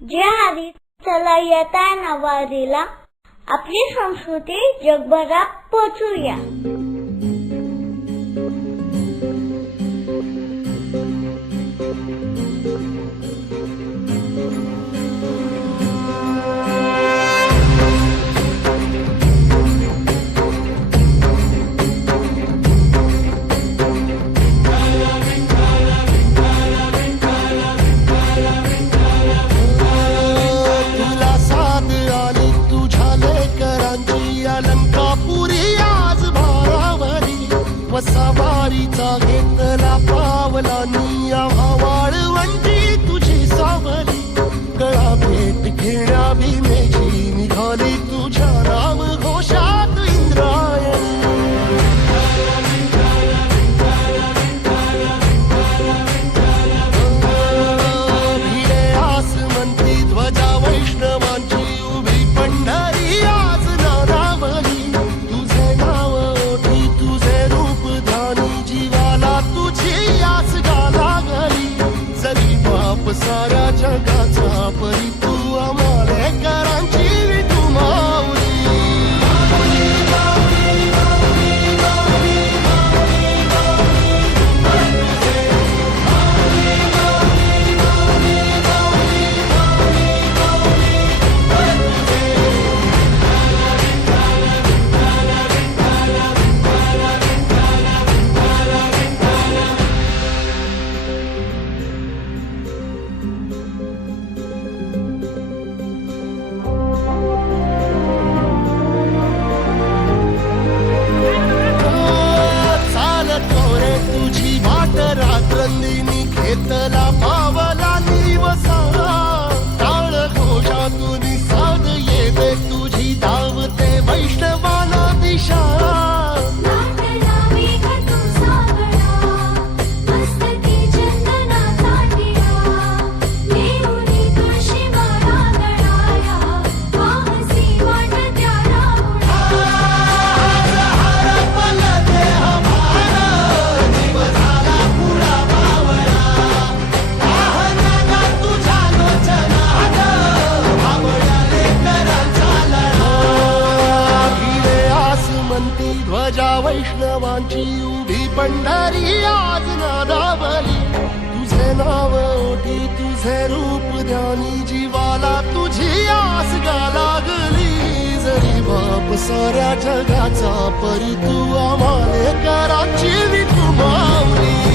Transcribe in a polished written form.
जे हरी चला येता नवारीला आपली संस्कृती जगभरात पोचूया। सवारीचा घेतला पावला निया वाळवंटी तुझी सावली गळा भेट घेण्या भीमेची निघाली तुझ्या राम घोषात इंद्रायणी। भिडे आसमंती ध्वजा वैष्णवांची उभी पंढरी आज नानावली तुझे नाव ओठी तुझे रूप जीवाला तुझी आस गाला गली जरी बाप साऱ्या जगाचा परी तू आमालेकरांची विठू माऊली। रात्रंदिनी घेतला पावला निवसा टाळ घोषातून साध येते तुझी धावते वैष्णवाला दिशा। ध्वजा वैष्णवांची उभी पंढरी आज नादावली तुझे नाव ओठी तुझे रूप ध्यानी जीवाला तुझी आस गा लागली जरी बाप साऱ्या जगाचा परी तू आमालेकरांची विठू माऊली।